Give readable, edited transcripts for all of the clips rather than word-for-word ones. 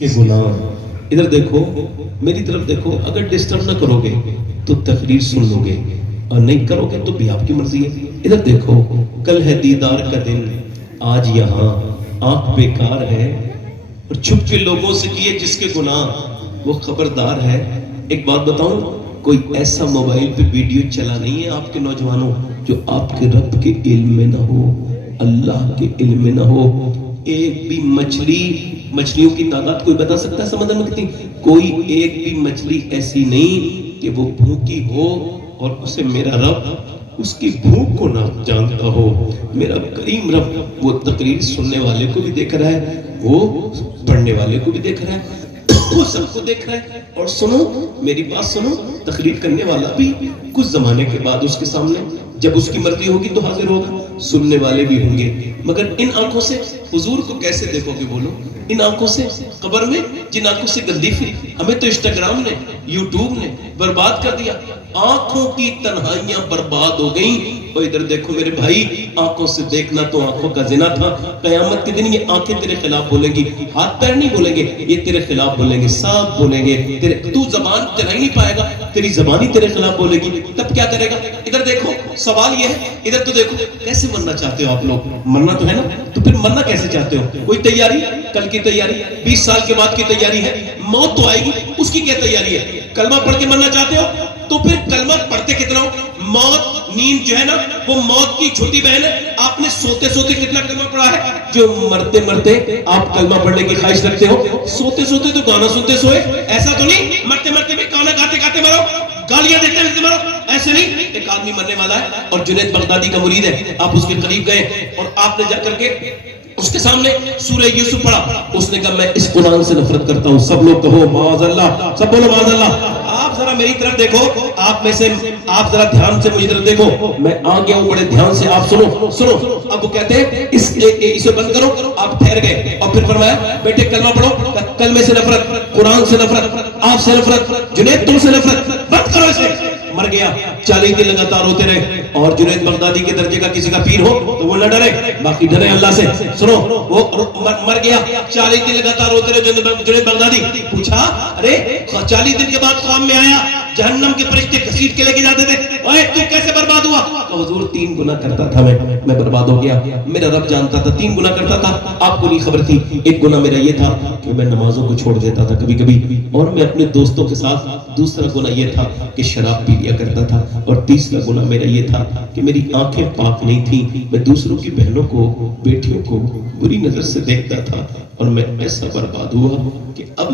کہ گناہ. ادھر دیکھو, میری طرف دیکھو. اگر ڈسٹرب نہ کرو گے تو تقریر سن لو گے, اور نہیں کرو گے تو بھی آپ کی مرضی ہے. ادھر دیکھو, کل ہے دیدار کا دن, آج یہاں آنکھ بیکار ہے, اور چھپ کے لوگوں سے کیے جس کے گناہ وہ خبردار ہے. ایک بات بتاؤں, کوئی ایسا موبائل پہ ویڈیو چلا نہیں ہے آپ کے نوجوانوں جو آپ کے رب کے علم میں نہ ہو, اللہ کے علم میں نہ ہو. ایک بھی مچھلیوں کی تعداد کوئی بتا سکتا ہے سمندر میں کتنی؟ کوئی ایک بھی مچھلی ایسی نہیں کہ وہ بھوکی ہو اور اسے میرا رب اس کی بھوک کو نہ جانتا ہو. میرا کریم رب وہ تقریر سننے والے کو بھی دیکھ رہا ہے, وہ پڑھنے والے کو بھی دیکھ رہا ہے, وہ سب کو دیکھ رہا ہے. اور سنو میری بات سنو, تقریر کرنے والا بھی کچھ زمانے کے بعد اس کے سامنے جب اس کی مرضی ہوگی تو حاضر ہوگا, سننے والے بھی ہوں گے. مگر ان آنکھوں سے حضور کو کیسے دیکھو گے بولو؟ ان آنکھوں سے قبر میں جن آنکھوں سے گندی پھری, ہمیں تو انسٹاگرام نے یوٹیوب نے برباد کر دیا. آنکھوں کی تنہائیاں برباد ہو گئیں. اور ادھر دیکھو میرے بھائی, آنکھوں سے دیکھنا تو آنکھوں کا زنا تھا. قیامت کے دن یہ آنکھیں تیرے خلاف بولیں گی, ہاتھ پیر نہیں بولیں گے, یہ تیرے خلاف بولیں گے, سب بولیں گے. تو زبان چلا ہی نہیں پائے گا, تیری زبان ہی تیرے خلاف بولے گی, تب کیا کرے گا؟ ادھر دیکھو, سوال یہ ہے, ادھر تو دیکھو کیسے مرنا چاہتے ہو آپ لوگ؟ مرنا تو ہے نا, تو پھر مرنا کیسے چاہتے ہو؟ کوئی تیاری؟ کل کی تیاری, 20 سال کے بعد کی تیاری ہے, موت تو آئے گی, اس کی کیا تیاری ہے؟ کلمہ پڑھ کے مرنا چاہتے ہو تو پھر کلمہ پڑھتے کتنا ہو؟ موت نیند جو ہے نا وہ موت کی چھوٹی بہن ہے. آپ نے سوتے سوتے کتنا کلمہ پڑھا ہے؟ جو مرتے مرتے آپ کلمہ پڑھنے کی خواہش رکھتے ہو, سوتے سوتے تو گانا سنتے سوئے, ایسا تو نہیں مرتے مرتے بھی گانا گاتے گاتے مرو, گالیاں دیتے ہوئے مرو, ایسے نہیں. ایک آدمی مرنے والا ہے اور جنید بغدادی کا مرید ہے, آپ اس کے قریب گئے اور آپ نے جا کر کے اس کے سامنے سورہ یوسف پڑھا. اس نے کہا میں اس قرآن سے نفرت کرتا ہوں. سب لوگ کہو معاذ اللہ, سب بولو معاذ اللہ. آپ ذرا میری طرف دیکھو, آپ میں سے آپ ذرا دھیان سے میری طرف دیکھو, میں آ گیا ہوں بڑے دھیان سے, آپ سنو سنو. اب وہ کہتے ہیں اسے بند کرو, آپ ٹھہر گئے اور پھر فرمایا بیٹے کلمہ پڑھو. کلمے سے نفرت, قرآن سے نفرت, آپ سے نفرت, جنید تم سے نفرت, بند کرو اسے. مر گیا. 40 دن لگاتار ہوتے رہے. اور جنید بغدادی کے درجے کا کسی کا پیر ہو تو وہ نہ ڈرے, باقی ڈرے اللہ سے. سنو, وہ مر گیا, 40 دن لگاتار ہوتے رہے. جنید بغدادی پوچھا, ارے 40 دن کے بعد خواب میں آیا جہنم کے فرشتے گھسیٹ کے لے کے جاتے تھے, اوے تو کیسے برباد ہوا؟ کہ حضور 3 گناہ کرتا تھا میں برباد ہو گیا. میرا رب جانتا تھا 3 گناہ کرتا تھا, آپ کو نہیں خبر تھی. ایک گناہ میرا یہ تھا کہ میں نمازوں کو چھوڑ دیتا تھا کبھی کبھی, اور میں اپنے دوستوں کے ساتھ. دوسرا گناہ یہ تھا کہ شراب پی لیا کرتا تھا. اور تیسرا گناہ میرا یہ تھا کہ میری آنکھیں پاک نہیں تھیں, میں دوسروں کی بہنوں کو بیٹیوں کو بری نظر سے دیکھتا تھا. اور میں ایسا برباد ہوا کہ اب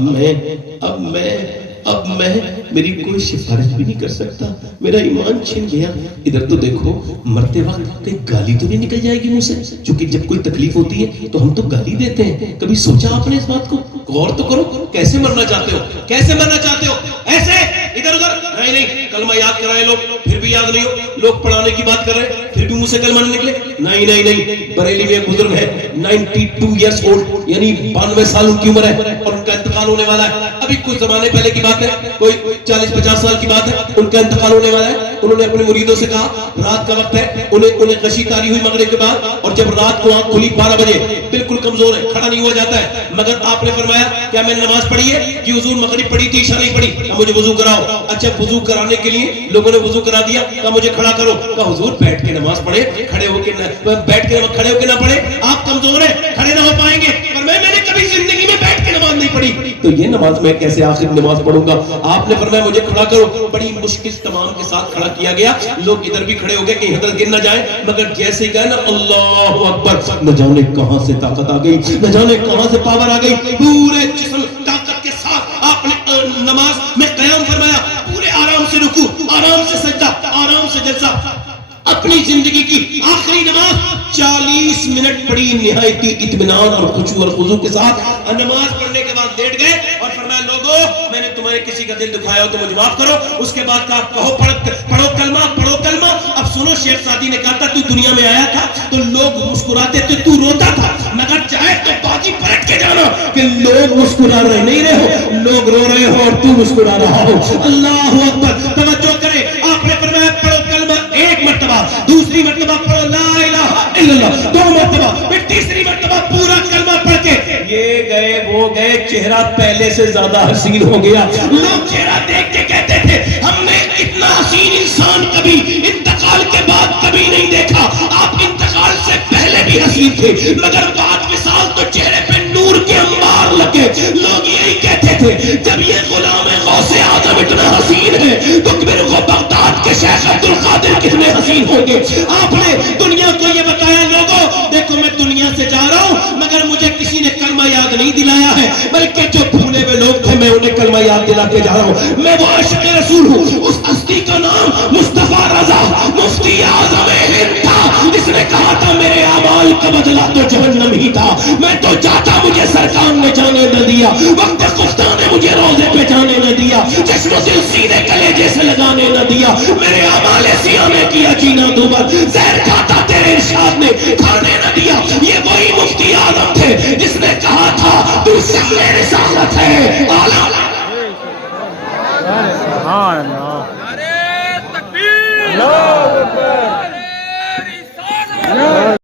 میں میری کوئی سفارش بھی نہیں کر سکتا, میرا ایمان چھن گیا. ادھر تو دیکھو, مرتے وقت کہیں گالی تو نہیں نکل جائے گی منہ سے, چونکہ جب کوئی تکلیف ہوتی ہے تو ہم تو گالی دیتے ہیں. کبھی سوچا آپ نے اس بات کو؟ غور تو کرو, کیسے مرنا چاہتے ہو, کیسے مرنا چاہتے ہو؟ ایسے ادھر ادھر نہیں, کلمہ یاد کرائے لوگ پھر بھی یاد نہیں ہو, لوگ پڑھانے کی بات کر رہے ہیں پھر بھی منہ سے کلمہ نہیں نکلے. نہیں, بریلی میں ایک بزرگ ہے 92 ایئرس اولڈ, یعنی 92 سال ان کی عمر ہے, اور ان کا انتقال ہونے والا ہے. ابھی کچھ زمانے پہلے کی بات ہے, کوئی 40-50 سال کی بات ہے, ان کا انتقال ہونے والا ہے. انہوں نے اپنے مریدوں سے کہا رات کا وقت ہے, انہیں غشی تاری ہوئی مغرب کے بعد, اور جب رات کو آنکھ کھلی 12 بجے, بالکل کمزور ہے, کھڑا نہیں ہوا جاتا ہے. مگر آپ نے فرمایا کیا میں نے نماز پڑھی ہے؟ کہ حضور مغرب پڑھی تھی, عشاء نہیں پڑھی. کہا مجھے وضو کراؤ. اچھا وضو کرانے کے لیے لوگوں نے وضو کرا دیا. کہا مجھے کھڑا کرو. کہا حضور بیٹھ کے نماز پڑھے, کھڑے ہو کے بیٹھ کے کھڑے ہو کے نہ پڑھے, آپ کمزور ہیں, کھڑے نہ ہو پائیں گے. پر میں نے کبھی زندگی میں بیٹھ کے نماز نہیں پڑھی, تو یہ نماز میں کیسے آخر نماز پڑھوں گا؟ آپ نے فرمایا مجھے کھڑا کرو. بڑی مشکل تمام کے ساتھ کھڑا کیا گیا. لوگ ادھر بھی کھڑے ہو گئے کہیں حضرت گر نہ جائیں, مگر جیسے ہی کہا نا اللہ اکبر, نہ جانے کہاں سے طاقت آ گئی, نہ جانے کہاں سے پاور آ گئی. پورے جسم طاقت کے ساتھ آپ نے نماز میں قیام فرمایا, پورے آرام سے رکوع, آرام سے سجدہ, آرام سے جلسہ. اپنی زندگی کی آخری نماز 40 منٹ پڑھی, نہایتی اطمینان اور خشوع اور خضوع کے ساتھ. نماز پڑھنے کے بعد لیٹ گئے اور فرمایا لوگوں میں نے تمہیں کسی کا دل دکھایا ہو تو مجھے معاف کرو. اس کے بعد کہا کہو پڑھو کلمہ, پڑھو کلمہ. اب سنو, شیخ سعدی نے کہا تھا تو دنیا میں آیا تھا تو لوگ مسکراتے تھے, تو روتا تھا, مگر چاہے تو باقی پلٹ کے جانا کہ لوگ مسکرا رہے نہیں رہے ہو, لوگ رو رہے ہو اور تو مسکرا رہا ہو. اللہ اکبر. توجہ کرے, آپ نے فرمایا پڑھو کلمہ 1 مرتبہ, دوسری مرتبہ پڑھو لا الہ الا اللہ, 2 مرتبہ, پھر تیسری مرتبہ پورا کلمہ پڑھ کے یہ گئے ہو گئے, چہرہ پہلے سے زیادہ حسین ہو گیا. لوگ چہرہ دیکھ کے کہتے تھے ہم نے اتنا حسین انسان کبھی انتقال کے بعد کبھی نہیں دیکھا. آپ انتقال سے پہلے بھی حسین تھے, مگر بعد وصال تو چہرے پہ نور کے انوار لگے. لوگ یہی کہتے تھے جب یہ غلام غوث اعظم اتنا حسین ہے تو پھر وہ بغداد کے شیخ عبد القادر کتنے حسین ہوں گے. آپ نے دنیا کو یہ بتایا, لوگوں دیکھو میں دنیا سے جا رہا ہوں مگر مجھے کسی نے کلمہ یاد نہیں دلایا ہے, بلکہ جو بھولے ہوئے لوگ تھے میں انہیں کلمہ یاد دلا کے جا رہا ہوں. میں وہ عاشق رسول ہوں, اس ہستی کا نام مصطفیٰ رضا مفتی اعظم ہند تھا, جس نے کہا تھا میرے اعمال کا بدلہ تو جہنم ہی تھا. میں تو جاتا مجھے سرکار نے جانے نہ دیا, وقت خفتہ نے مجھے روزے پہ جانے نہ دیا, چشم و دل سینے کلیجے سے لگانے نہ دیا. میرے اعمال سیاہ میں کیا جینا دوبر, زہر کھاتا تیرے ارشاد نے کھانے نہ دیا. یہ وہی مفتی اعظم تھے جس نے کہا تھا تو سب رسالت ہے,